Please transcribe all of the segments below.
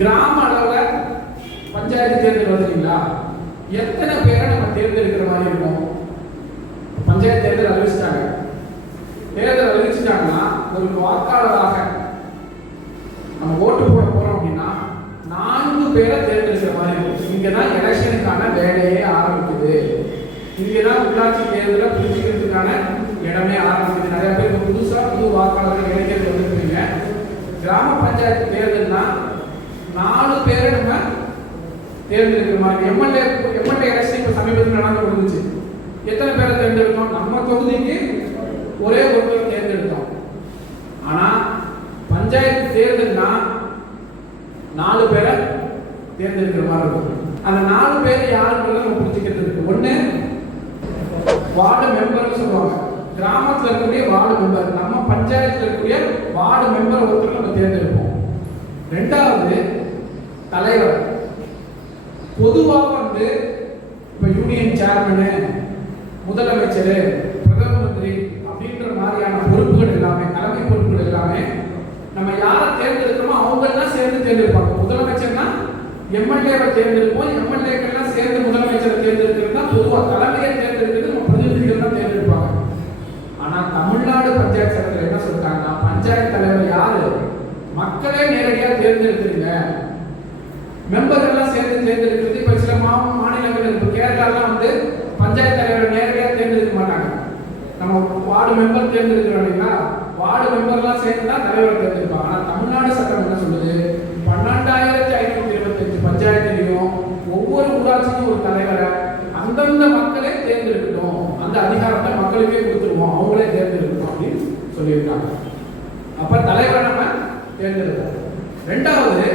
கிராம அளவில் பஞ்சாயத்து தேர்தல் வருதுங்களா, எத்தனை பேரை நம்ம தேர்ந்தெடுக்கிற மாதிரி இருக்கும்? பஞ்சாயத்து தேர்தல் அறிவிச்சிட்டாங்க. தேர்தல் அறிவிச்சிட்டாங்கன்னா ஒரு வாக்காளராக நம்ம ஓட்டு போட போறோம் அப்படின்னா 4 பேரை தேர்ந்தெடுக்கிற மாதிரி இருக்கும். இங்கதான் எலெக்ஷனுக்கான வேலையே ஆரம்பிக்குது. இங்கதான் உள்ளாட்சி தேர்தலை புரிஞ்சுக்கிறதுக்கான இடமே ஆரம்பிக்குது. நிறைய பேர் புது வாக்காளர்கள் இளைஞர்கள் வந்துருக்கீங்க. கிராம பஞ்சாயத்து தேர்தல்னா 4 பேரை நம்ம தேர்ந்தெடுக்கிற மாதிரி. எம்எல்ஏ எலெக்ஷன் இப்ப சமீபத்தில் நடந்து முடிஞ்சிச்சு. எத்தனை பேரை தேர்ந்தெடுத்தோம்? நம்ம தொகுதிக்கு ஒரே ஒருவர் தேர்ந்தெடுத்தோம். ஆனா பஞ்சாயத்து தேர்தல்னா 4 பேரை தேர்ந்தெடுக்கிற மாதிரி இருக்கும். அந்த 4 பேர் யாருன்றதை நம்ம புரிஞ்சுக்கிறதுக்கு ஒண்ணு வார்டு மெம்பர்னு சொல்லுவாங்க. கிராமத்தில் இருக்கக்கூடிய வார்டு மெம்பர், நம்ம பஞ்சாயத்தில் இருக்கக்கூடிய வார்டு மெம்பர் ஒருத்தர் நம்ம தேர்ந்தெடுப்போம். 2வது தலைவர். பொதுவாக இப்ப யூனியன் சேர்மனு, முதலமைச்சர், பிரதம மந்திரி அப்படின்ற மாதிரியான பொறுப்புகள் எல்லாமே, தலைமை பொறுப்புகள் எல்லாமே நம்ம யாரை தேர்ந்தெடுக்கிறோமோ அவங்க எல்லாம் சேர்ந்து தேர்ந்தெடுப்பாங்க. முதலமைச்சர்னா எம்எல்ஏவை தேர்ந்தெடுப்போம், எம்எல்ஏக்கெல்லாம் சேர்ந்து முதலமைச்சரை தேர்ந்தெடுக்கிறது தான் பொதுவாக. தலைமையை தேர்ந்தெடுக்கிறது நம்ம பிரதிநிதிகள் தான் தேர்ந்தெடுப்பாங்க. ஆனா தமிழ்நாடு பஞ்சாயத்து சட்டத்தில் என்ன சொல்றாங்கன்னா, பஞ்சாயத்து தலைவர் யாரு? மக்களே நேரடியாக தேர்ந்தெடுக்கிறீங்க. மெம்பர்கள் எல்லாம் சேர்ந்து தேர்ந்தெடுக்கிறது. இப்ப சில மாநிலங்கள் இப்ப கேரளாலாம் பஞ்சாயத்து தலைவர் நேரடியாக தேர்ந்தெடுக்க மாட்டாங்க. நம்ம வார்டு மெம்பர் தேர்ந்தெடுக்கிறோம் இல்லைங்களா, வார்டு மெம்பர்லாம் சேர்ந்து தான் தலைவர் தேர்ந்தெடுப்பாங்க. ஆனா தமிழ்நாடு சட்டம் என்ன சொல்லுது? 12,525 பஞ்சாயத்துலையும் ஒவ்வொரு ஊராட்சிக்கும் ஒரு தலைவரை அந்தந்த மக்களே தேர்ந்தெடுக்கணும், அந்த அதிகாரத்தை மக்களுக்கே கொடுத்துருவோம், அவங்களே தேர்ந்தெடுக்கணும் அப்படின்னு சொல்லியிருக்காங்க. அப்ப தலைவரை நம்ம தேர்ந்தெடுப்போம். 2வது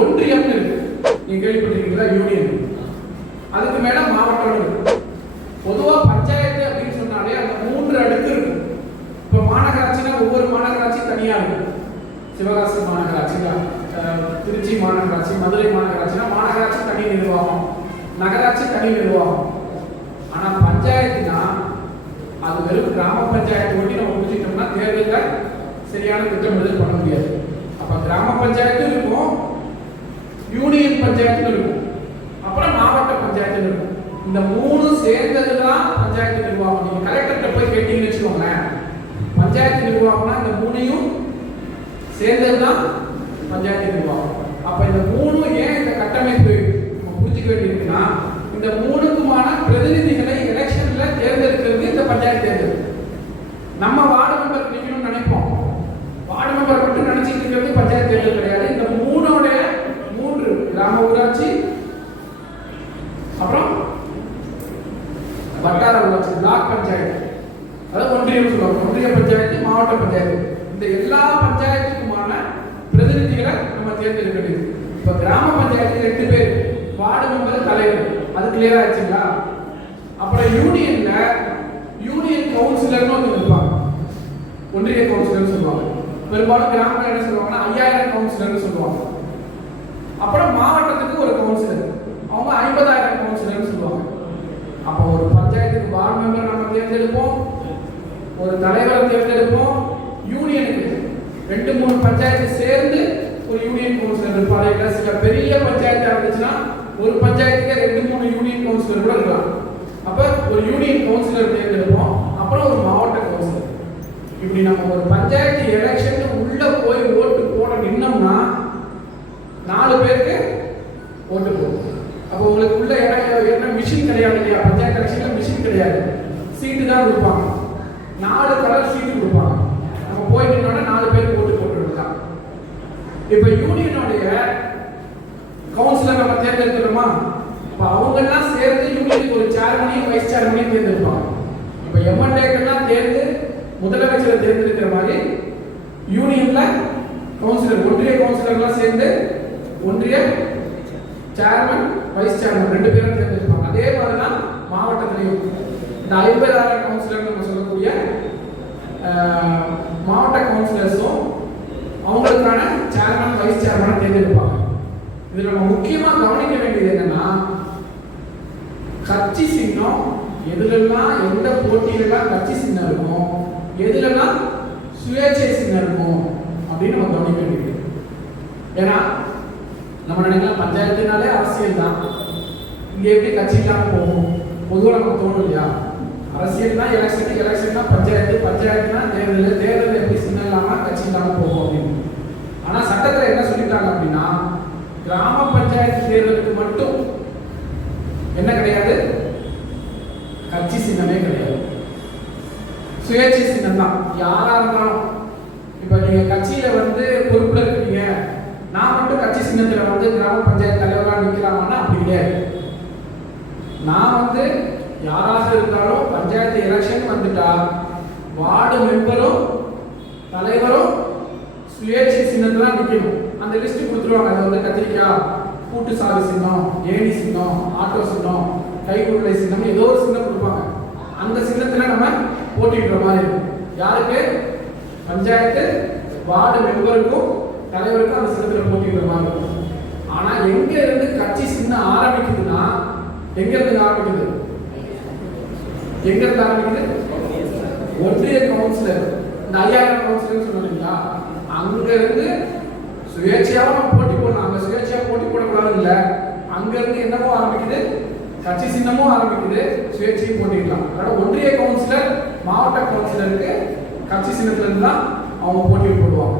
ஒன்றியம் இருக்கு. நீங்க கேள்விப்பட்டிருக்கீங்களா? யூனியன். அதுக்கு மேல மாவட்டம் இருக்கு. பொதுவா பஞ்சாயத்து அப்படின்னு சொன்னாலே அந்த 3 அடுக்கு இருக்கு. இப்ப மாநகராட்சினா ஒவ்வொரு மாநகராட்சி தனியா இருக்கு. சிவகாசி மாநகராட்சி, திருச்சி மாநகராட்சி, மதுரை மாநகராட்சினா மாநகராட்சி தனி நிர்வாகம், நகராட்சி தனி நிர்வாகம். ஆனா பஞ்சாயத்துனா அது வெறும் கிராம பஞ்சாயத்து ஒட்டி நம்ம புரிஞ்சுட்டோம்னா தேர்தலில் சரியான திட்டமிடல் பண்ண முடியாது. அப்ப கிராம பஞ்சாயத்து இருக்கும், யூனியன் பஞ்சாயத்து இருக்கும், அப்புறம் மாவட்ட பஞ்சாயத்து இருக்கும். இந்த 3 சேர்ந்ததுதான் பஞ்சாயத்து நிர்வாகம். நீங்க கலெக்டர்கிட்ட போய் கேட்டீங்கன்னு வச்சுக்கோங்களேன், பஞ்சாயத்து நிர்வாகம்னா இந்த 3யும் சேர்ந்ததுதான் பஞ்சாயத்து நிர்வாகம். அப்ப இந்த 3 ஏன் இந்த கட்டமைப்பு நம்ம புரிஞ்சுக்க வேண்டியிருக்குன்னா, இந்த 3க்குமான பிரதிநிதிகளை எலெக்ஷன்ல தேர்ந்தெடுக்கிறது இந்த பஞ்சாயத்து தேர்தல். நம்ம வார்டு மெம்பர் நினைக்கணும்னு நினைப்போம். வார்டு மெம்பர் மட்டும் நினைச்சிட்டு இருக்கிறது பஞ்சாயத்து தேர்தல் கிடையாது. இந்த 3 கிராம ஊராட்சி, அப்புறம் வட்டார ஊராட்சி, பிளாக் பஞ்சாயத்து, அதாவது ஒன்றியம் சொல்லுவாங்க, ஒன்றிய பஞ்சாயத்து, மாவட்ட பஞ்சாயத்து, இந்த எல்லா பஞ்சாயத்துக்குமான பிரதிநிதிகளை நம்ம தேர்ந்தெடுக்க வேண்டியது. இப்ப கிராம பஞ்சாயத்து 2 பேர், வார்டு மெம்பர், தலைவர். அது கிளியர் ஆயிடுச்சுங்களா? அப்புறம் யூனியன்ல யூனியன் கவுன்சிலர்னு ஒன்று இருப்பாங்க, ஒன்றிய கவுன்சிலர் சொல்லுவாங்க. பெரும்பாலும் கிராமத்தில் என்ன சொல்லுவாங்கன்னா 5000 கவுன்சிலர்னு சொல்லுவாங்க. அப்புறம் மாவட்டத்துக்கு ஒரு கவுன்சிலர், அவங்க 50,000 கவுன்சிலர்னு சொல்லுவாங்க. அப்போ ஒரு பஞ்சாயத்துக்கு வார்டு மெம்பர் நம்ம தேர்ந்தெடுப்போம், ஒரு தலைவரை தேர்ந்தெடுப்போம். யூனியனுக்கு 2-3 பஞ்சாயத்து சேர்ந்து ஒரு யூனியன் கவுன்சிலர் இருப்பாரு. இல்ல சில பெரிய பஞ்சாயத்து இருந்துச்சுன்னா ஒரு பஞ்சாயத்துக்கு 2-3 யூனியன் கவுன்சிலர் கூட இருக்கலாம். அப்ப ஒரு யூனியன் கவுன்சிலர் தேர்ந்தெடுப்போம், அப்புறம் ஒரு மாவட்ட கவுன்சிலர். இப்படி நம்ம ஒரு பஞ்சாயத்து எலெக்ஷன் உள்ள போய் ஓட்டு போட நின்னோம்னா 4 பேருக்கு ஓட்டு போடும். அப்போ உங்களுக்கு உள்ள என்ன மிஷின் கிடையாது இல்லையா? பஞ்சாயத்து எலெக்ஷன்ல மிஷின் கிடையாது, சீட்டு தான் கொடுப்பாங்க. 4 கலர் சீட்டு கொடுப்பாங்க. நம்ம போய் நின்னோட 4 பேருக்கு ஓட்டு போட்டுருக்கலாம். இப்ப யூனியனுடைய கவுன்சிலர் நம்ம தேர்ந்தெடுக்கிறோமா, அப்ப அவங்க எல்லாம் சேர்ந்து யூனியனுக்கு ஒரு சேர்மனையும் வைஸ் சேர்மனையும் தேர்ந்தெடுப்பாங்க. இப்ப எம்எல்ஏக்கெல்லாம் தேர்ந்து முதலமைச்சரை தேர்ந்தெடுக்கிற மாதிரி யூனியன்ல கவுன்சிலர், ஒன்றிய கவுன்சிலர்லாம் சேர்ந்து ஒன்றிய சேர்மன், வைஸ் சேர்மன் 2 பேரும் தேர்ந்தெடுப்பாங்க. அதே மாதிரி தான் மாவட்டத்திலையும் இந்த 50,000 கவுன்சிலர் நம்ம சொல்லக்கூடிய மாவட்ட கவுன்சிலர்ஸும் அவங்களுக்கான சேர்மன், வைஸ் சேர்மனை தேர்ந்தெடுப்பாங்க. இது நம்ம முக்கியமா கவனிக்க வேண்டியது என்னன்னா, கட்சி சின்னம் எதுலெல்லாம், எந்த போட்டியிலெல்லாம் கட்சி சின்னம் இருக்கும், எதுலெல்லாம் சுயேட்சை சின்னம் இருக்கும் அப்படின்னு நம்ம கவனிக்க வேண்டியது. ஏன்னா நம்ம நினைக்கலாம் பஞ்சாயத்துனாலே அரசியல் தான், இங்க எப்படி கட்சி இல்லாம போகும் பொதுவாக நமக்கு தோணும் இல்லையா? அரசியல்னா எலெக்ஷன், எலெக்ஷன்னா பஞ்சாயத்து, பஞ்சாயத்துனா தேர்தல், தேர்தல் எப்படி சின்னம் இல்லாம கட்சி இல்லாம போகும் அப்படின்னு. ஆனா சட்டத்துல என்ன சொல்லிட்டாங்க அப்படின்னா, கிராம பஞ்சாயத்து தேர்தலுக்கு மட்டும் என்ன கிடையாது, கட்சி சின்னமே கிடையாது, சுயேட்சை சின்னம் தான். யாரா இருந்தாலும் இப்ப நீங்க கட்சியில வந்து பொறுப்புல இருக்கீங்க, நான் மட்டும் கட்சி சின்னத்துல வந்து கிராம பஞ்சாயத்து தலைவரா நிக்கலாமான்னா அப்படி கிடையாது. நான் வந்து யாராக இருந்தாலும் பஞ்சாயத்து எலெக்ஷன் வந்துட்டா வார்டு மெம்பரும் தலைவரும் சுயேட்சை சின்னத்துல நிக்கணும். அந்த லிஸ்ட் கொடுத்துருவாங்க. அது வந்து கத்திரிக்காய், கூட்டு சாவி சின்னம், ஏணி சின்னம், ஆட்டோ சின்னம், கைக்குள்ளை சின்னம், ஏதோ ஒரு சின்னம் கொடுப்பாங்க. அந்த சின்னத்துல நம்ம போட்டிடுற மாதிரி இருக்கும். யாருக்கு? பஞ்சாயத்து வார்டு மெம்பருக்கும் தலைவருக்கும் அந்த சின்னத்துல போட்டிடுற மாதிரி இருக்கும். ஆனா எங்க இருந்து கட்சி சின்னம் ஆரம்பிக்குதுன்னா, எங்க இருந்து ஆரம்பிக்குது? எங்க இருந்து ஆரம்பிக்குது? ஒன்றிய கவுன்சிலர், இந்த 5000 கவுன்சிலர் சொன்னீங்களா, அங்க இருந்து சுயேட்சையாவும் நம்ம போட்டி போடலாம். அங்க சுயேட்சையா போட்டி போடக்கூடாது இல்ல, அங்க இருந்து என்னமோ ஆரம்பிக்குது, கட்சி சின்னமும் ஆரம்பிக்குது, சுயேட்சையும் போட்டிடலாம். அதனால ஒன்றிய கவுன்சிலர் மாவட்ட கவுன்சிலருக்கு கட்சி சின்னத்துல இருந்து தான் அவங்க போட்டி போடுவாங்க.